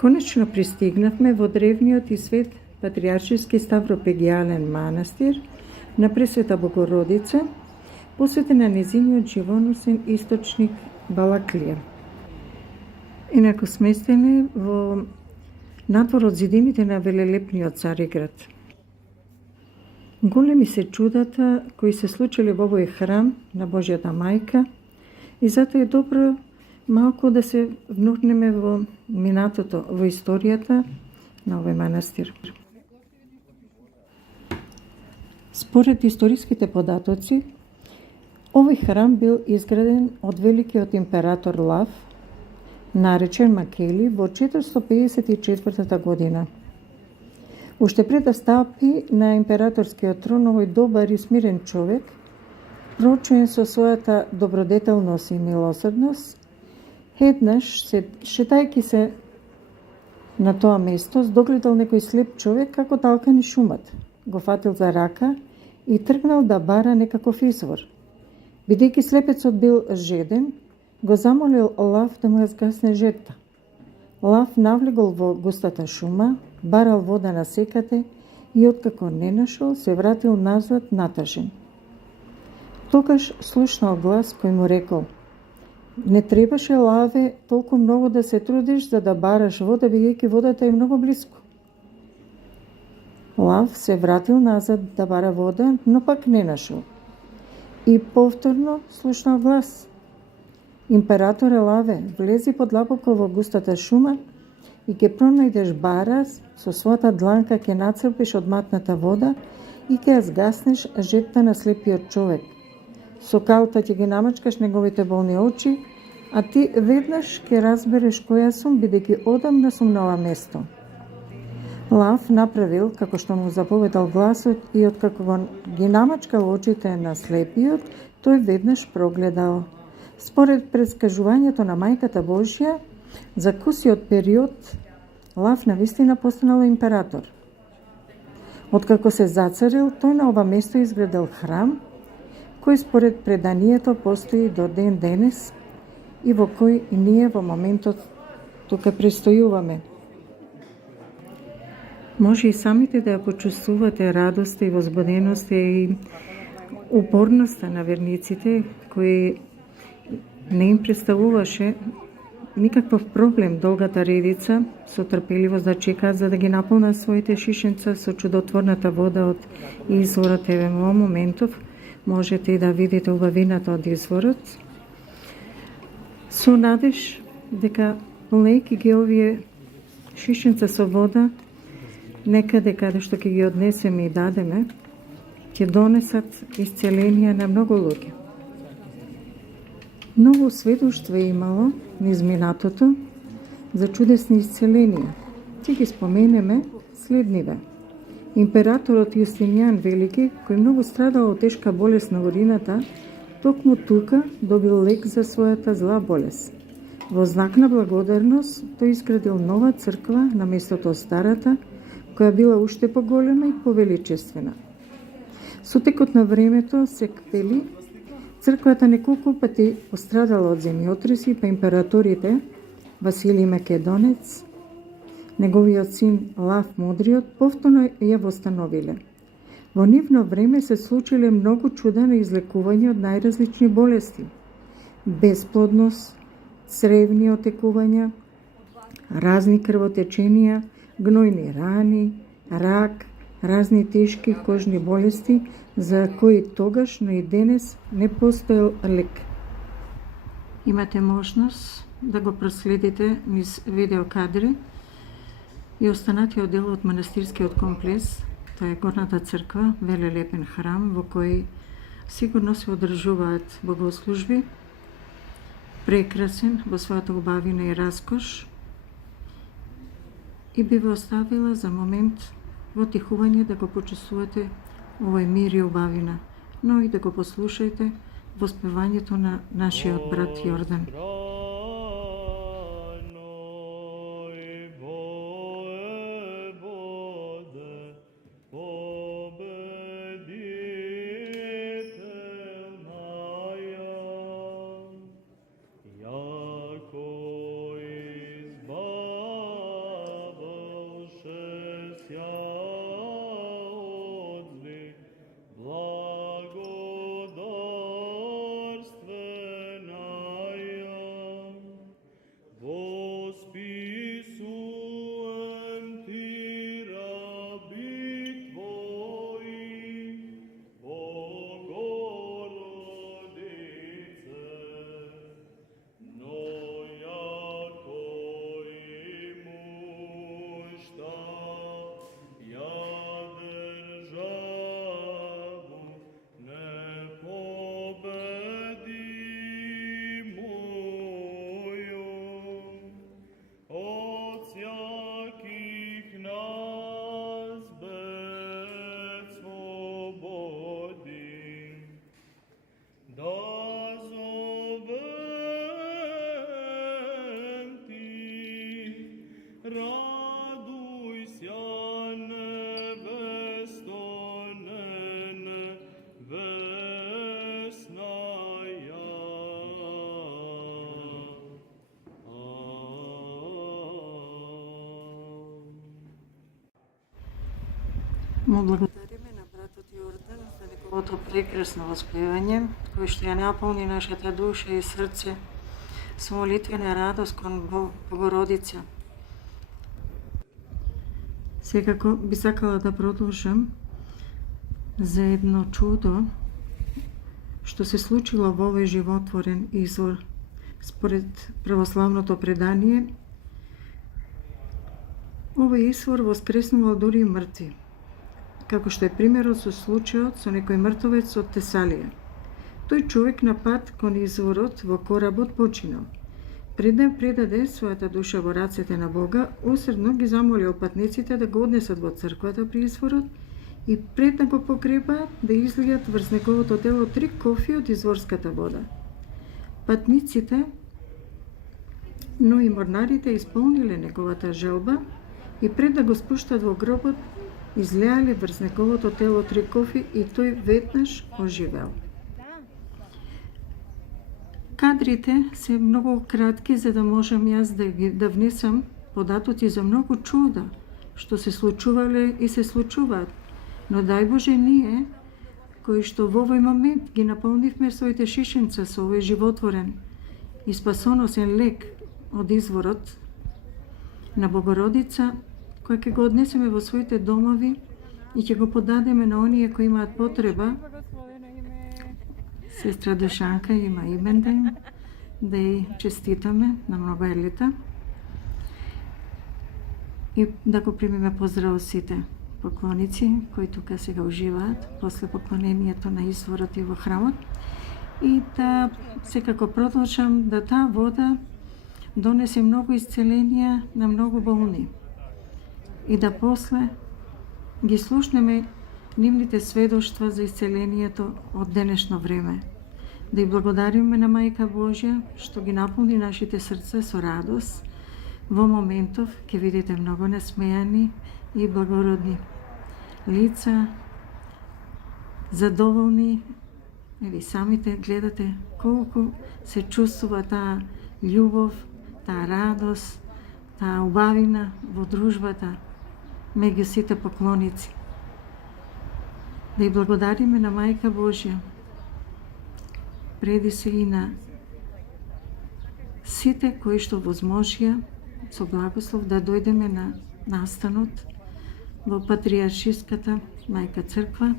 Конечно пристигнавме во древниот и свет патриаршиски ставропегијален манастир на Пресвета Богородица, посветен на незиниот живоносен источник Балаклија. Инаку сместени во надвор од зидините на велелепниот Цариград. Големи се чудата кои се случили во овој храм на Божјата мајка и затоа е добро малку да се внурнеме во минатото, во историјата на овој манастир. Според историските податоци, овој храм бил изграден од великиот император Лав, наречен Макели, во 454 година. Уште пред да стапи на императорскиот трон, овој добар и смирен човек, прочуен со својата добродетелност и милосрдност, еднаш, шетајќи се на тоа место, догледал некој слеп човек како талка низ шумата. Го фатил за рака и тргнал да бара некаков извор. Бидејќи слепецот бил жеден, го замолил Лав да му ја згасне жедта. Лав навлегол во густата шума, барал вода на секате и откако не нашол, се вратил назад натажен. Тогаш слушнал глас кој му рекол: не требаше, Лаве, толку многу да се трудиш за да бараш вода, бидејќи водата е многу близко. Лав се вратил назад да бара вода, но пак не нашол. И повторно слушнал глас: императоре Лаве, влези подлабоко во густата шума и ќе пронајдеш барас, со својата дланка ќе нацрпиш од матната вода и ќе ја згаснеш жетта на слепиот човек. Со калта ќе ги намачкаш неговите болни очи, а ти веднаш ќе разбереш која сум, бидејќи одамна сум на ова место. Лав направил како што му заповедал гласот и откако ги намачкал очите на слепиот, тој веднаш прогледал. Според предскажувањето на Мајката Божја, за кусиот период Лав навистина постанал император. Откако се зацарил, тој на ова место изградил храм, кој според преданието постои до ден денес и во кој и ние во моментот тука престојуваме. Може и самите да ја почувствувате радоста и возбуденоста и упорноста на верниците, кои не им представуваше никаков проблем долгата редица со трпеливост да чекаат за да ги наполнат своите шишенца со чудотворната вода од изворот. Еве во моментов можете и да видите убавината од изворот. Со надеж дека полнејќи ги овие шишенца со вода, некаде каде што ќе ги однесеме и дадеме, ќе донесат исцеление на многу луѓе. Многу сведоштва имало низ минатото за чудесни исцеленија. Ќе ги споменеме следниве. Императорот Јустинијан Велики, кој многу страдал од тешка болест на урината, токму тука добил лек за својата зла болест. Во знак на благодарност, тој изградил нова црква на местото од старата, која била уште поголема и повеличествена. Со текот на времето се вели, црквата неколку пати пострадала од земјотреси, па императорите Василий Македонец, неговиот син Лав Мудриот повторно ја востановиле. Во нивно време се случиле многу чуда на излекување од најразлични болести: бесплодност, цревни отекувања, разни крвотеченија, гнојни рани, рак, разни тешки кожни болести, за кои тогаш, но и денес не постоел лек. Имате можност да го проследите низ видеокадри и останатиот дел од манастирскиот комплекс. Тоа е горната црква, велелепен храм во кој сигурно се одржуваат богослужби, прекрасен во својата убавина и раскош, и би ве оставила за момент во тихување да го почувствувате овој мир и убавина, но и да го послушајте во спевањето на нашиот брат Јордан. Му благодариме на братот Јордан за неговото прекрасно воспевање, кој што ја наполни нашата душа и срце со молитвена радост кон Богородица. Секако би сакала да продолжам за едно чудо што се случило во овој животворен извор. Според православното предание, овој извор воскреснувал дури и мртви, како што е примерот со случајот со некој мртовец од Тесалија. Тој човек на пат кон изворот во коработ починал. Пред да предаде својата душа во рацете на Бога, усредно ги замолил патниците да го однесат во црквата при изворот и пред да го погребаат да излијат врз неговото тело 3 кофи од изворската вода. Патниците, но и морнарите исполниле неговата желба и пред да го спуштат во гробот, излеале врз неговото тело 3 кофи и тој веднаш оживел. Кадрите се многу кратки за да можам јас да внесам податоци за многу чуда што се случувале и се случуваат. Но дај Боже ние, кои што во овој момент ги наполнивме своите шишенца со овој животворен и спасоносен лек од изворот на Богородица, кој ќе го однесеме во своите домови и ќе го подадеме на оние кои имаат потреба. Сестра Душанка има имен да ја честитаме на многу елита и да го примиме поздрав сите поклоници кои тука сега уживаат после поклонението на изворот и во храмот, и да секако продолжам да таа вода донесе многу исцеленија на многу болни и да после ги слушнеме нивните сведоштва за исцелението од денешно време. Да ја благодариме на Мајка Божја што ги наполни нашите срца со радост. Во моментов ќе видите многу насмејани и благородни лица, задоволни. Ви самите гледате колку се чувствува таа љубов, таа радост, таа убавина во дружбата меѓу сите поклоници. Да ја благодариме на Мајка Божја преди се и на сите кои што возможија со благослов да дојдеме на настанот во Патриаршиската Мајка Црква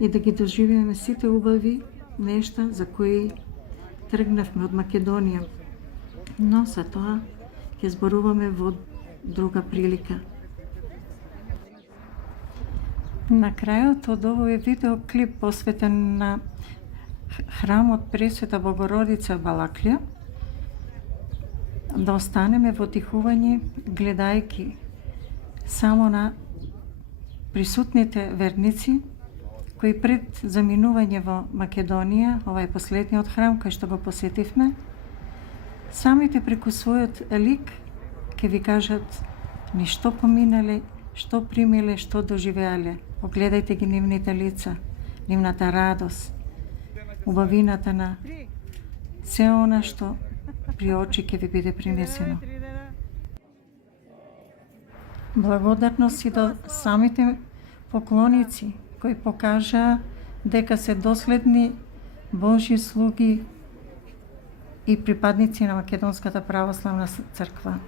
и да ги доживеме сите убави нешта за кои тргнавме од Македонија. Но за тоа ќе зборуваме во друга прилика. На крајот од овој видеоклип посветен на храмот Пресвета Богородица Балаклија, да останеме во тихување гледајки само на присутните верници кои пред заминување во Македонија, овај последниот храм кој што го посетивме, самите преку својот лик ќе ви кажат ни што поминале, што примиле, што доживеале. Огледајте ги нивните лица, нивната радост, убавината на се она што при очи ќе ви биде принесено. Благодарност и до самите поклоници кои покажаа дека се доследни Божји слуги и припадници на Македонската православна црква.